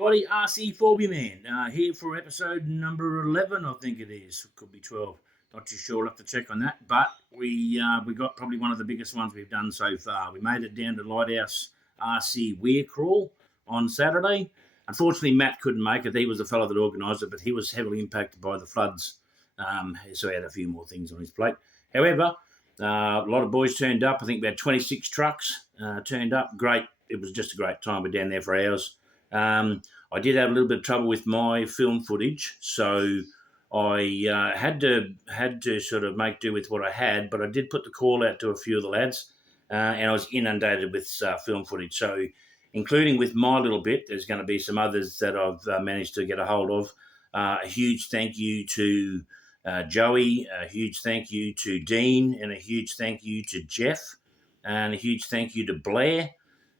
everybody, RC Fourbieman here for episode number 11, I think it is. Could be 12, not too sure, I'll have to check on that. But we got probably one of the biggest ones we've done so far. We made it down to Lighthouse RC Weier crawl on Saturday. Unfortunately, Matt couldn't make it. He was the fellow that organised it, but he was heavily impacted by the floods, so he had a few more things on his plate. However, a lot of boys turned up. I think we had 26 trucks turned up. Great. It was just a great time. We're down there for hours. I did have a little bit of trouble with my film footage, so I had to sort of make do with what I had, but I did put the call out to a few of the lads, and I was inundated with film footage. So, including with my little bit, there's going to be some others that I've managed to get a hold of. A huge thank you to Joey, a huge thank you to Dean, and a huge thank you to Jeff, and a huge thank you to Blair.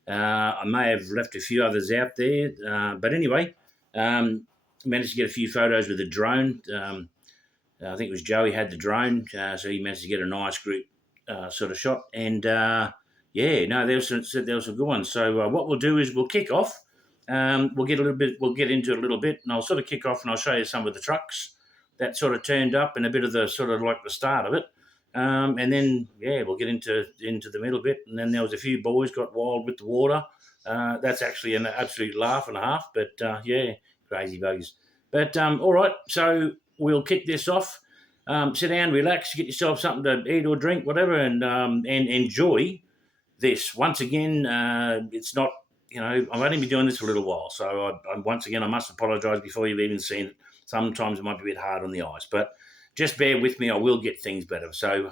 I may have left a few others out there, but anyway, managed to get a few photos with a drone. I think it was Joey had the drone, so he managed to get a nice group sort of shot. And there was some good ones. So what we'll do is we'll kick off. We'll get into it a little bit, and I'll sort of kick off and I'll show you some of the trucks that sort of turned up and a bit of the sort of like the start of it. And then, we'll get into the middle bit. And then there was a few boys got wild with the water. That's actually an absolute laugh and a half. But, crazy buggers. But, all right, so we'll kick this off. Sit down, relax, get yourself something to eat or drink, whatever, and enjoy this. Once again, it's not, I've only been doing this for a little while. So, once again, I must apologise before you've even seen it. Sometimes it might be a bit hard on the eyes. But just bear with me, I will get things better. So,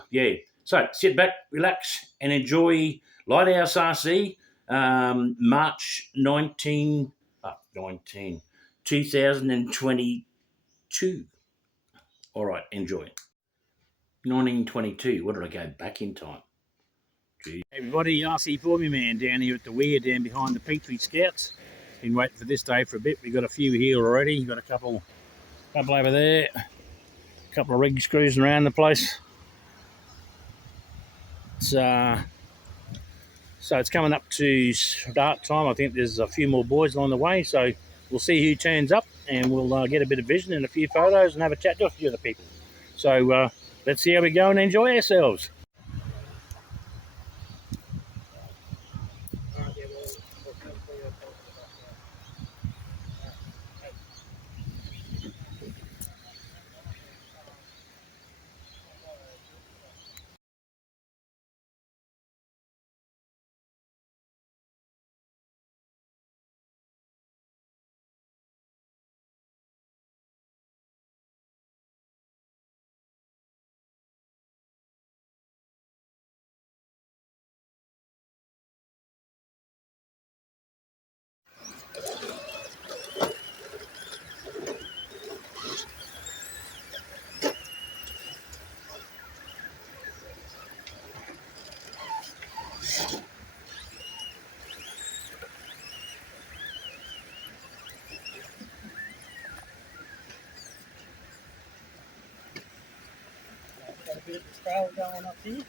So sit back, relax, and enjoy Lighthouse RC, March 2022. All right, enjoy. 1922. What did I go back in time? Gee. Hey everybody, RC Fourbieman down here at the Weier, down behind the Petrie Scouts. Been waiting for this day for a bit. We've got a few here already. You've got a couple over there. A couple of rigs cruising around the place. So it's coming up to start time. I think there's a few more boys along the way, so we'll see who turns up, and we'll get a bit of vision and a few photos and have a chat to a few of the people. So let's see how we go and enjoy ourselves. Got a bit of the trail going up here.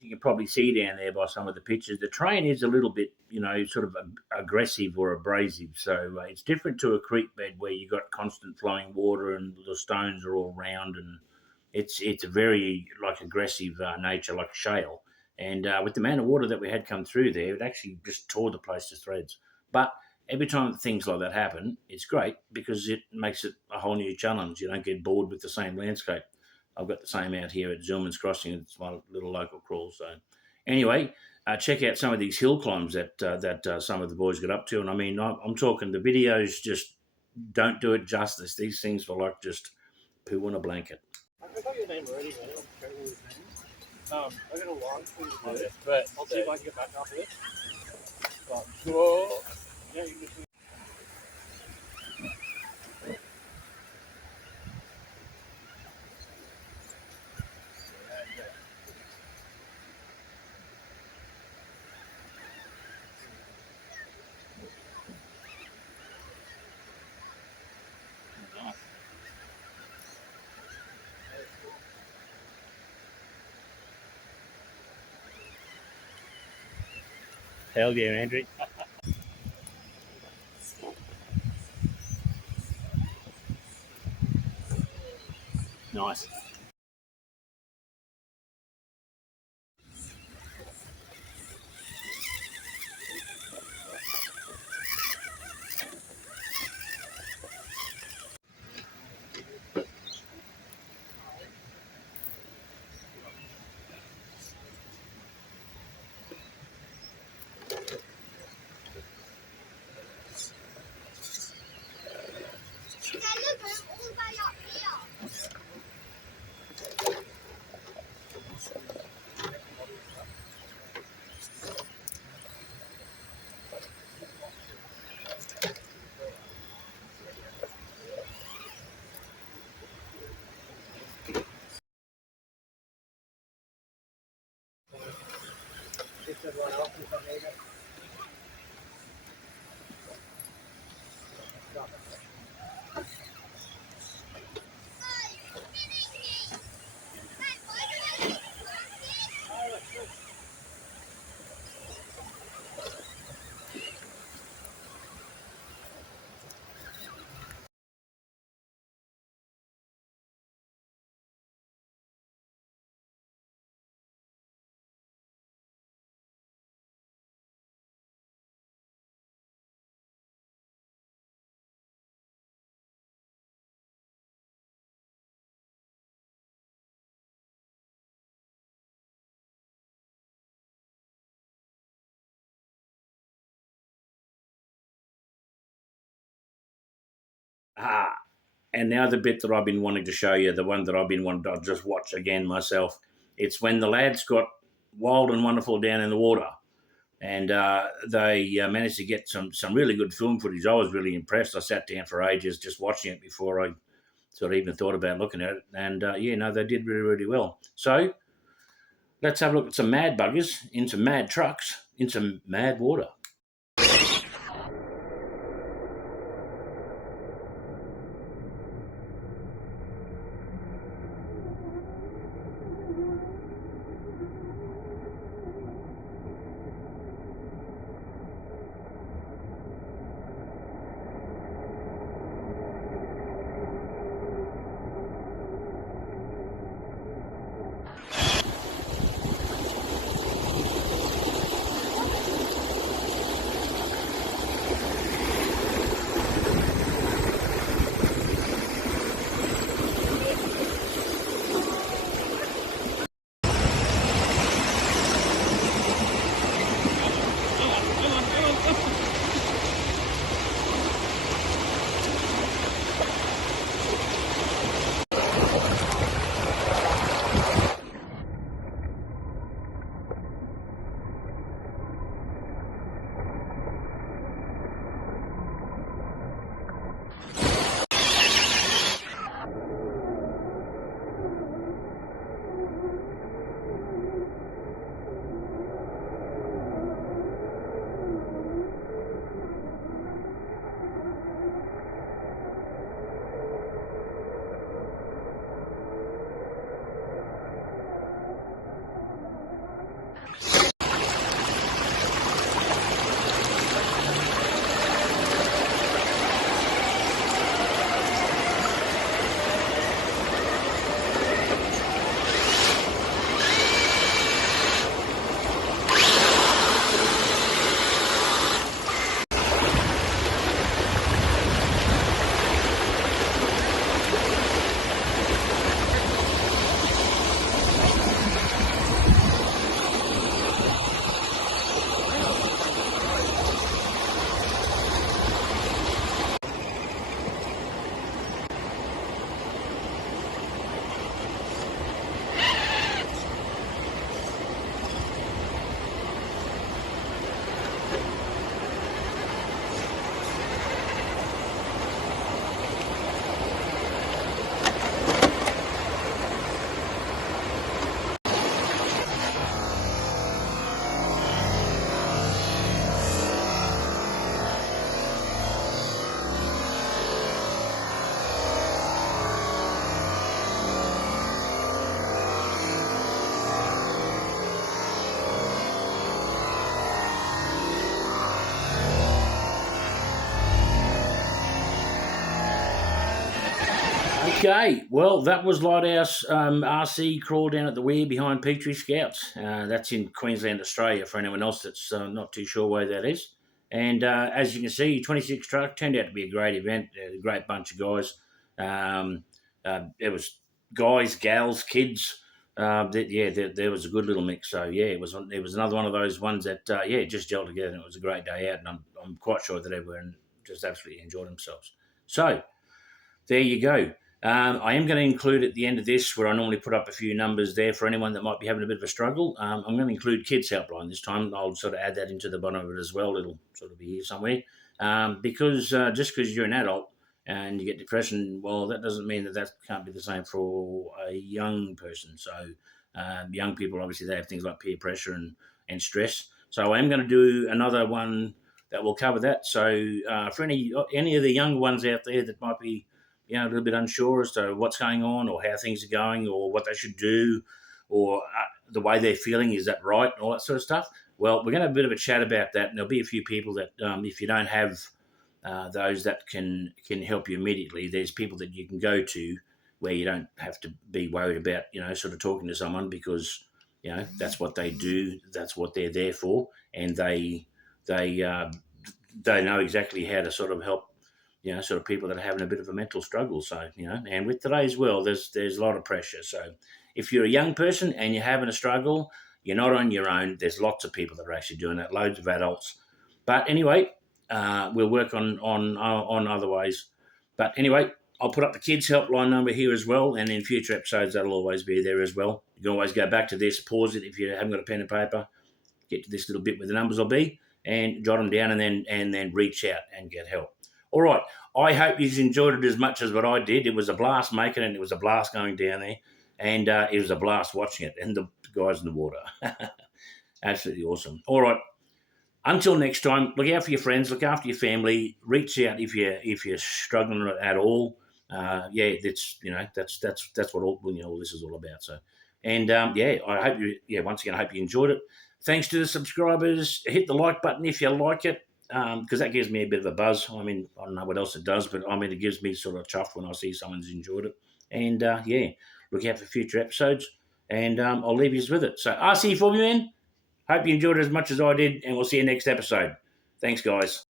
You can probably see down there by some of the pictures. The terrain is a little bit, sort of aggressive or abrasive. So it's different to a creek bed where you've got constant flowing water and the stones are all round, and it's a very like aggressive nature, like shale. And with the amount of water that we had come through there, it actually just tore the place to threads. But every time things like that happen, it's great because it makes it a whole new challenge. You don't get bored with the same landscape. I've got the same out here at Zillman's Crossing. It's my little local crawl. So, anyway, check out some of these hill climbs that some of the boys got up to. And I mean, I'm talking the videos just don't do it justice. These things were like just poo in a blanket. I got your name already, man. I'm terrible with names. I got a long thing to do it, but I'll see if I can get back off of it. Whoa. Yeah, you can just. Hell yeah, Andrew. Nice. Ah, and now the bit that I've been wanting to show you, the one that I've been wanting to just watch again myself. It's when the lads got wild and wonderful down in the water, and they managed to get some really good film footage. I was really impressed. I sat down for ages just watching it before I sort of even thought about looking at it. And yeah, no, they did really, really well. So let's have a look at some mad buggers in some mad trucks in some mad water. Okay, well, that was Lighthouse RC crawl down at the Weier behind Petrie Scouts. That's in Queensland, Australia, for anyone else that's not too sure where that is. And as you can see, 26 truck turned out to be a great event, a great bunch of guys. There was guys, gals, kids. There was a good little mix. So yeah, it was another one of those ones that just gelled together, and it was a great day out. And I'm quite sure that everyone just absolutely enjoyed themselves. So there you go. I am going to include at the end of this, where I normally put up a few numbers there for anyone that might be having a bit of a struggle. I'm going to include Kids Helpline this time. I'll sort of add that into the bottom of it as well. It'll sort of be here somewhere. Because just because you're an adult and you get depression, well, that doesn't mean that can't be the same for a young person. So young people, obviously, they have things like peer pressure and stress. So I am going to do another one that will cover that. So for any of the young ones out there that might be a little bit unsure as to what's going on or how things are going or what they should do or the way they're feeling, is that right, and all that sort of stuff. Well, we're going to have a bit of a chat about that, and there'll be a few people that, if you don't have those that can help you immediately, there's people that you can go to where you don't have to be worried about, sort of talking to someone, because, that's what they do, that's what they're there for, and they know exactly how to sort of help sort of people that are having a bit of a mental struggle. So, and with today's world, there's a lot of pressure. So if you're a young person and you're having a struggle, you're not on your own. There's lots of people that are actually doing that, loads of adults. But anyway, we'll work on other ways. But anyway, I'll put up the kids helpline number here as well, and in future episodes that'll always be there as well. You can always go back to this, pause it if you haven't got a pen and paper, get to this little bit where the numbers will be, and jot them down, and then reach out and get help. All right. I hope you enjoyed it as much as what I did. It was a blast making it, and it was a blast going down there, and it was a blast watching it, and the guys in the water. Absolutely awesome. All right. Until next time, look out for your friends, look after your family, reach out if you're struggling at all. That's what all this is all about. So, and I hope once again, I hope you enjoyed it. Thanks to the subscribers. Hit the like button if you like it, because that gives me a bit of a buzz. I mean, I don't know what else it does, but I mean, it gives me sort of chuff when I see someone's enjoyed it. And look out for future episodes, and I'll leave you with it. So, RC Fourbieman, hope you enjoyed it as much as I did, and we'll see you next episode. Thanks, guys.